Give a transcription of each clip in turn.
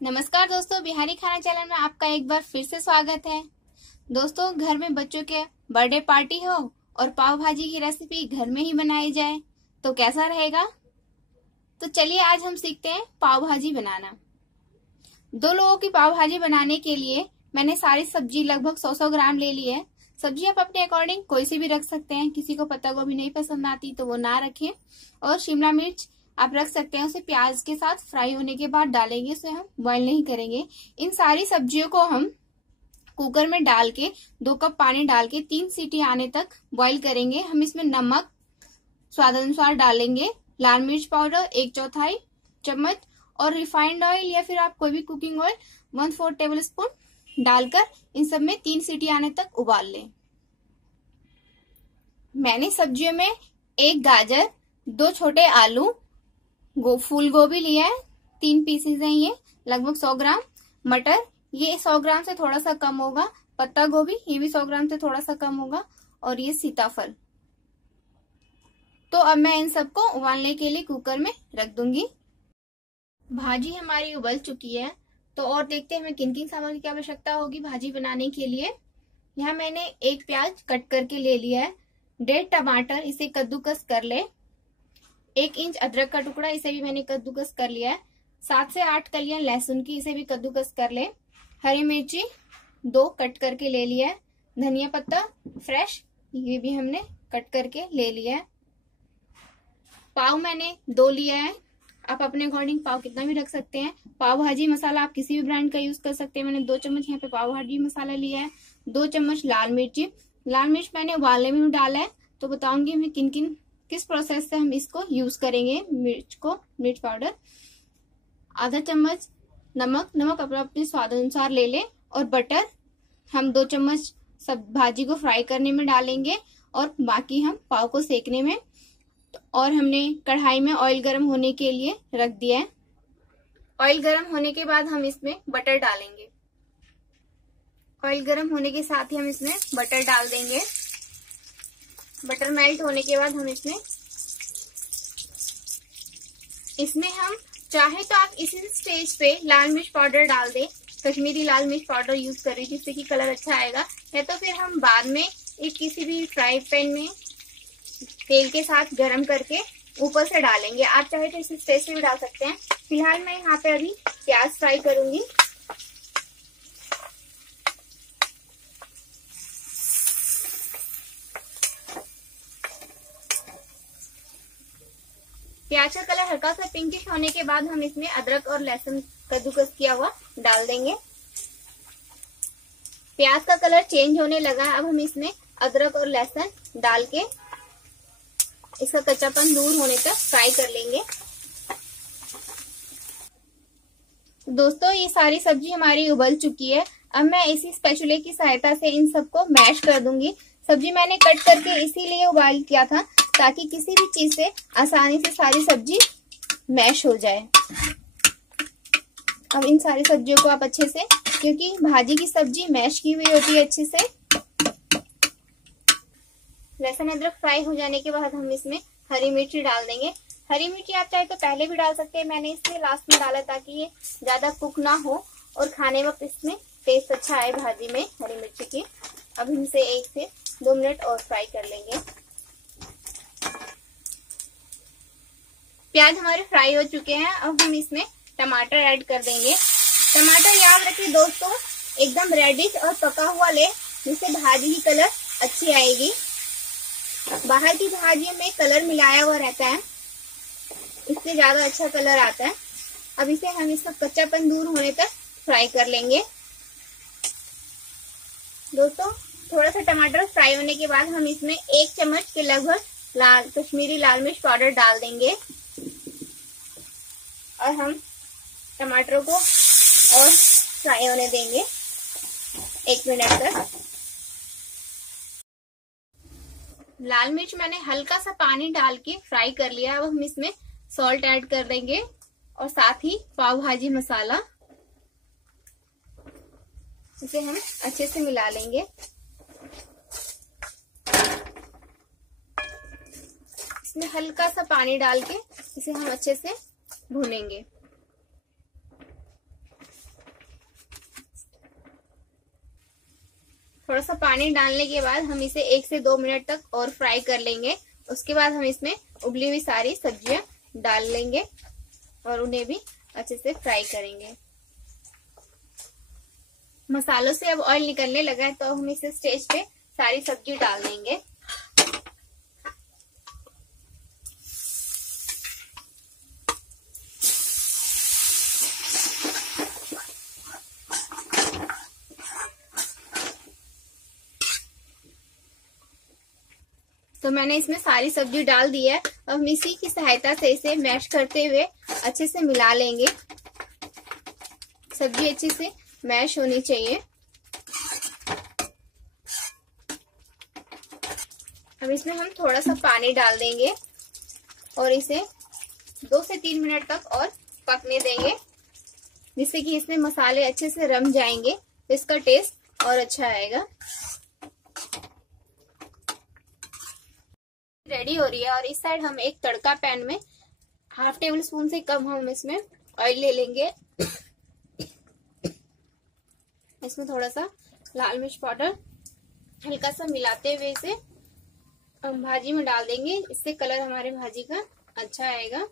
नमस्कार दोस्तों, बिहारी खाना चैनल में आपका एक बार फिर से स्वागत है। दोस्तों, घर में बच्चों के बर्थडे पार्टी हो और पाव भाजी की रेसिपी घर में ही बनाई जाए तो कैसा रहेगा। तो चलिए आज हम सीखते हैं पाव भाजी बनाना। 2 लोगों की पाव भाजी बनाने के लिए मैंने सारी सब्जी लगभग 100 ग्राम ले ली है। सब्जी आप अपने अकॉर्डिंग कोई सी भी रख सकते हैं। किसी को पत्ता गोभी नहीं पसंद आती तो वो ना रखें। और शिमला मिर्च आप रख सकते हैं, उसे प्याज के साथ फ्राई होने के बाद डालेंगे, उसे हम बॉईल नहीं करेंगे। इन सारी सब्जियों को हम कुकर में डाल के 2 कप पानी डाल के 3 सीटी आने तक बॉईल करेंगे। हम इसमें नमक स्वाद अनुसार डालेंगे, लाल मिर्च पाउडर 1/4 चम्मच और रिफाइंड ऑयल या फिर आप कोई भी कुकिंग ऑयल 1/4 टेबल स्पून डालकर इन सब में 3 सीटी आने तक उबाल लें। मैंने सब्जियों में 1 गाजर, 2 छोटे आलू, फूल गोभी लिया है, 3 पीसेज हैं ये, लगभग 100 ग्राम। मटर ये 100 ग्राम से थोड़ा सा कम होगा। पत्ता गोभी ये भी 100 ग्राम से थोड़ा सा कम होगा। और ये सीताफल। तो अब मैं इन सबको उबालने के लिए कुकर में रख दूंगी। भाजी हमारी उबल चुकी है, तो और देखते हैं हमें किन किन सामग्री की आवश्यकता होगी भाजी बनाने के लिए। यहाँ मैंने 1 प्याज कट करके ले लिया है, 1.5 टमाटर, इसे कद्दूकस कर ले, 1 इंच अदरक का टुकड़ा, इसे भी मैंने कद्दूकस कर लिया है, 7 से 8 कलियां लहसुन की, इसे भी कद्दूकस कर ले, हरी मिर्ची 2 कट करके ले लिया है, धनिया पत्ता फ्रेश ये भी हमने कट करके ले लिया है। पाव मैंने 2 लिया है, आप अपने अकॉर्डिंग पाव कितना भी रख सकते हैं। पाव भाजी मसाला आप किसी भी ब्रांड का यूज कर सकते हैं। मैंने 2 चम्मच यहाँ पे पाव भाजी मसाला लिया है, 2 चम्मच लाल मिर्च मैंने उबालने में डाला है, तो बताऊंगी मैं किस प्रोसेस से हम इसको यूज करेंगे। मिर्च पाउडर, आधा चम्मच नमक अपने स्वाद अनुसार ले लें। और बटर हम 2 चम्मच सब भाजी को फ्राई करने में डालेंगे और बाकी हम पाव को सेकने में। और हमने कढ़ाई में ऑयल गर्म होने के लिए रख दिया है। ऑयल गर्म होने के बाद हम इसमें बटर डालेंगे। ऑयल गर्म होने के साथ ही हम इसमें बटर डाल देंगे। बटर मेल्ट होने के बाद हम इसमें हम चाहे तो आप इसी स्टेज पे लाल मिर्च पाउडर डाल दें। कश्मीरी लाल मिर्च पाउडर यूज करें जिससे कि कलर अच्छा आएगा। या तो फिर हम बाद में एक किसी भी फ्राई पैन में तेल के साथ गरम करके ऊपर से डालेंगे। आप चाहे तो इसी स्टेज पे भी डाल सकते हैं। फिलहाल मैं यहाँ पे अभी प्याज फ्राई करूंगी। प्याज का कलर हल्का सा पिंकिश होने के बाद हम इसमें अदरक और लहसुन कद्दूकस किया हुआ डाल देंगे। प्याज का कलर चेंज होने लगा है, अब हम इसमें अदरक और लहसुन डाल के इसका कच्चापन दूर होने तक फ्राई कर लेंगे। दोस्तों, ये सारी सब्जी हमारी उबल चुकी है। अब मैं इसी स्पैचुले की सहायता से इन सबको मैश कर दूंगी। सब्जी मैंने कट करके इसीलिए उबाल किया था ताकि किसी भी चीज से आसानी से सारी सब्जी मैश हो जाए। अब इन सारी सब्जियों को आप अच्छे से, क्योंकि भाजी की सब्जी मैश की हुई होती है अच्छे से। लहसुन अदरक फ्राई हो जाने के बाद हम इसमें हरी मिर्ची डाल देंगे। हरी मिर्ची आप चाहे तो पहले भी डाल सकते हैं, मैंने इसलिए लास्ट में डाला ताकि ये ज्यादा कुक ना हो और खाने वक्त इसमें टेस्ट अच्छा आए भाजी में हरी मिर्ची की। अब हम इसे 1 से 2 मिनट और फ्राई कर लेंगे। प्याज हमारे फ्राई हो चुके हैं। अब हम इसमें टमाटर ऐड कर देंगे। टमाटर याद रखिए दोस्तों, एकदम रेडिश और पका हुआ ले, जिससे भाजी की कलर अच्छी आएगी। बाहर की भाजी में कलर मिलाया हुआ रहता है, इससे ज्यादा अच्छा कलर आता है। अब इसे हम इसका कच्चापन दूर होने तक फ्राई कर लेंगे। दोस्तों, थोड़ा सा टमाटर फ्राई होने के बाद हम इसमें 1 चम्मच के लगभग कश्मीरी लाल मिर्च पाउडर डाल देंगे और हम टमाटरों को और फ्राई होने देंगे 1 मिनट तक। लाल मिर्च मैंने हल्का सा पानी डाल के फ्राई कर लिया। अब हम इसमें सॉल्ट ऐड कर देंगे और साथ ही पाव भाजी मसाला, इसे हम अच्छे से मिला लेंगे। इसमें हल्का सा पानी डाल के इसे हम अच्छे से भूनेंगे। थोड़ा सा पानी डालने के बाद हम इसे 1 से 2 मिनट तक और फ्राई कर लेंगे। उसके बाद हम इसमें उबली हुई सारी सब्जियां डाल लेंगे और उन्हें भी अच्छे से फ्राई करेंगे। मसालों से अब ऑयल निकलने लगा है, तो हम इस स्टेज पे सारी सब्जी डाल देंगे। तो मैंने इसमें सारी सब्जी डाल दी है। अब हम इसी की सहायता से इसे मैश करते हुए अच्छे से मिला लेंगे। सब्जी अच्छे से मैश होनी चाहिए। अब इसमें हम थोड़ा सा पानी डाल देंगे और इसे 2 से 3 मिनट तक और पकने देंगे, जिससे कि इसमें मसाले अच्छे से रम जाएंगे, तो इसका टेस्ट और अच्छा आएगा। रेडी हो रही है और इस साइड हम एक तड़का पैन में 1/2 टेबल स्पून से कम हम इसमें ऑयल ले लेंगे। इसमें थोड़ा सा लाल मिर्च पाउडर हल्का सा मिलाते हुए इसे हम भाजी में डाल देंगे। इससे कलर हमारे भाजी का अच्छा आएगा।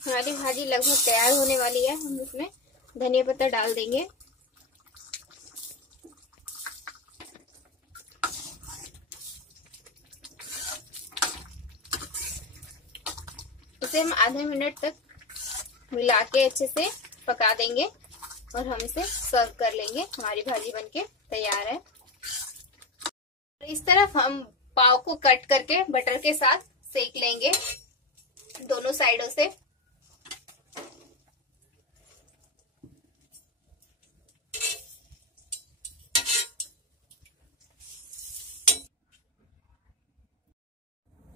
हमारी भाजी लगभग तैयार होने वाली है। हम इसमें धनिया पत्ता डाल देंगे। इसे हम आधे मिनट तक मिला के अच्छे से पका देंगे और हम इसे सर्व कर लेंगे। हमारी भाजी बनके तैयार है। इस तरफ हम पाव को कट करके बटर के साथ सेक लेंगे दोनों साइडों से।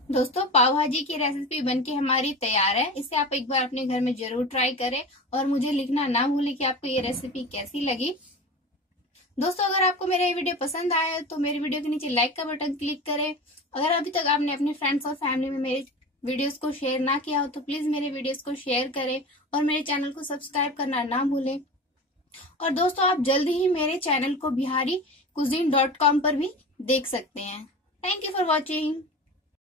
दोस्तों, पाव भाजी की रेसिपी बनके हमारी तैयार है। इसे आप एक बार अपने घर में जरूर ट्राई करें और मुझे लिखना ना भूलें कि आपको ये रेसिपी कैसी लगी। दोस्तों, अगर आपको मेरा ये वीडियो पसंद आया तो मेरे वीडियो के नीचे लाइक का बटन क्लिक करें। अगर अभी तक आपने अपने फ्रेंड्स और फैमिली में मेरे वीडियोस को शेयर ना किया हो तो प्लीज मेरे वीडियोस को शेयर करें और मेरे चैनल को सब्सक्राइब करना ना भूलें। और दोस्तों, आप जल्दी ही मेरे चैनल को बिहारी cuisine.com पर भी देख सकते हैं। Thank you for watching.